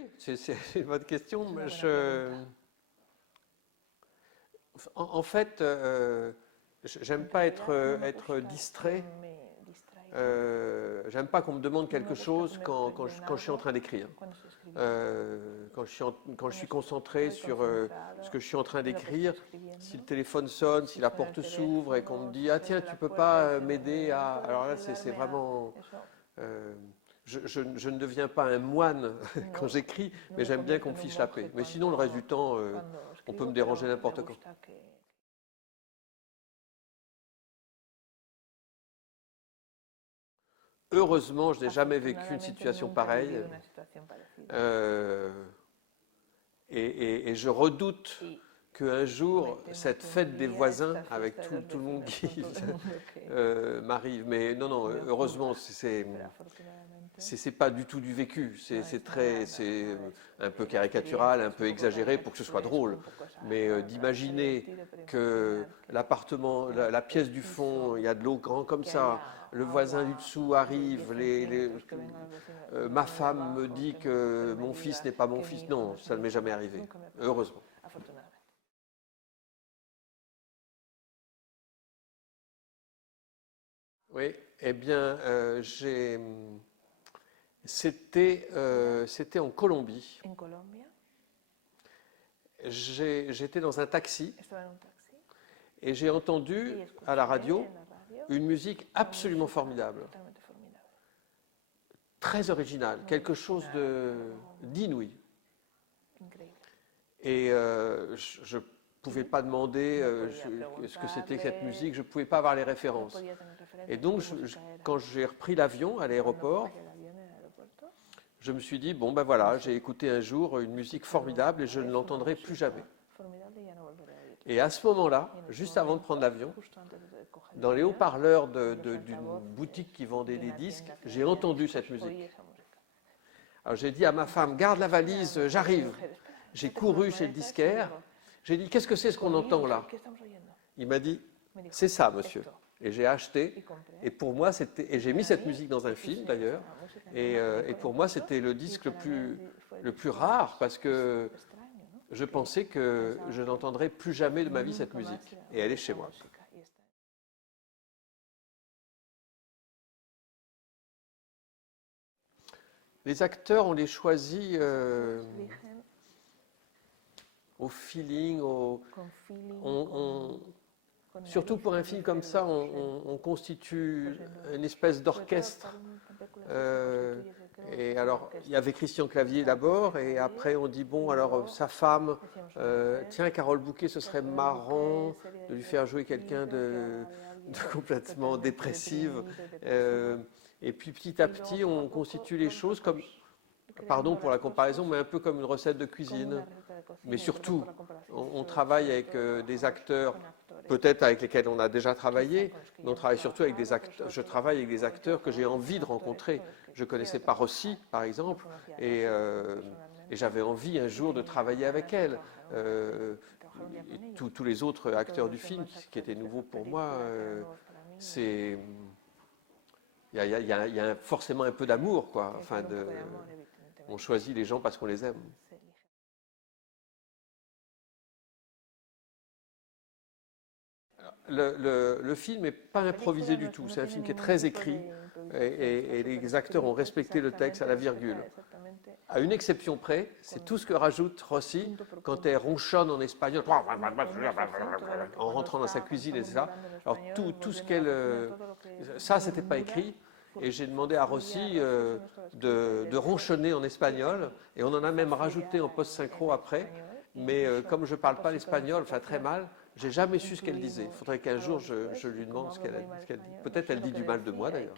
Oui, c'est une bonne question. En fait, j'aime pas être distrait. J'aime pas qu'on me demande quelque chose quand je suis en train d'écrire. Quand je suis concentré sur ce que je suis en train d'écrire, si le téléphone sonne, si la porte s'ouvre et qu'on me dit ah tiens tu peux pas m'aider à, alors là c'est vraiment euh, je ne deviens pas un moine quand j'écris, mais j'aime bien qu'on me fiche la paix. Mais sinon le reste du temps on peut me déranger n'importe quand. Heureusement, je n'ai jamais vécu une situation pareille. Euh, et je redoute qu'un jour, cette fête des voisins, avec tout le monde qui m'arrive. Mais non, non, heureusement, c'est pas du tout du vécu. C'est un peu caricatural, un peu exagéré pour que ce soit drôle. Mais d'imaginer que l'appartement, la pièce du fond, il y a de l'eau grand comme ça, le voisin du dessous arrive, ma femme me dit que mon fils n'est pas mon fils. Non, ça ne m'est jamais arrivé, heureusement. Oui, eh bien, c'était en Colombie. J'étais dans un taxi et j'ai entendu à la radio une musique absolument formidable, très originale, quelque chose d'inouï. Et je ne pouvais pas demander ce que c'était que cette musique, je ne pouvais pas avoir les références. Et donc, quand j'ai repris l'avion à l'aéroport, je me suis dit, bon ben voilà, j'ai écouté un jour une musique formidable et je ne l'entendrai plus jamais. Et à ce moment-là, juste avant de prendre l'avion, dans les haut-parleurs d'une boutique qui vendait des disques, j'ai entendu cette musique. Alors j'ai dit à ma femme, garde la valise, j'arrive. J'ai couru chez le disquaire, j'ai dit, qu'est-ce que c'est ce qu'on entend là? Il m'a dit, c'est ça, monsieur. Et j'ai acheté, et pour moi, et j'ai mis cette musique dans un film d'ailleurs, et pour moi, c'était le disque le plus rare, parce que je pensais que je n'entendrais plus jamais de ma vie cette musique. Et elle est chez moi. Les acteurs, on les choisit au feeling, surtout pour un film comme ça, on constitue une espèce d'orchestre. Et alors, il y avait Christian Clavier d'abord, et après on dit, bon, alors sa femme, tiens, Carole Bouquet, ce serait marrant de lui faire jouer quelqu'un de complètement dépressive. Et puis petit à petit, on constitue les choses comme, pardon pour la comparaison, mais un peu comme une recette de cuisine. Mais surtout, on travaille avec des acteurs, peut-être avec lesquels on a déjà travaillé, mais on travaille surtout avec des acteurs. Je travaille avec des acteurs que j'ai envie de rencontrer. Je ne connaissais pas Rossi, par exemple, et j'avais envie un jour de travailler avec elle. Et tous les autres acteurs du film, qui étaient nouveaux pour moi, il y a forcément un peu d'amour, quoi. Enfin, on choisit les gens parce qu'on les aime. Le film n'est pas improvisé du tout. C'est un film qui est très écrit et les acteurs ont respecté le texte à la virgule. À une exception près, c'est tout ce que rajoute Rossi quand elle ronchonne en espagnol, en rentrant dans sa cuisine, etc. Alors tout ce qu'elle... ça, c'était pas écrit. Et j'ai demandé à Rossi de ronchonner en espagnol. Et on en a même rajouté en post-synchro après. Mais comme je ne parle pas l'espagnol, enfin très mal, j'ai jamais su ce qu'elle disait. Il faudrait qu'un jour je lui demande ce qu'elle dit. Peut-être elle dit du mal de moi d'ailleurs.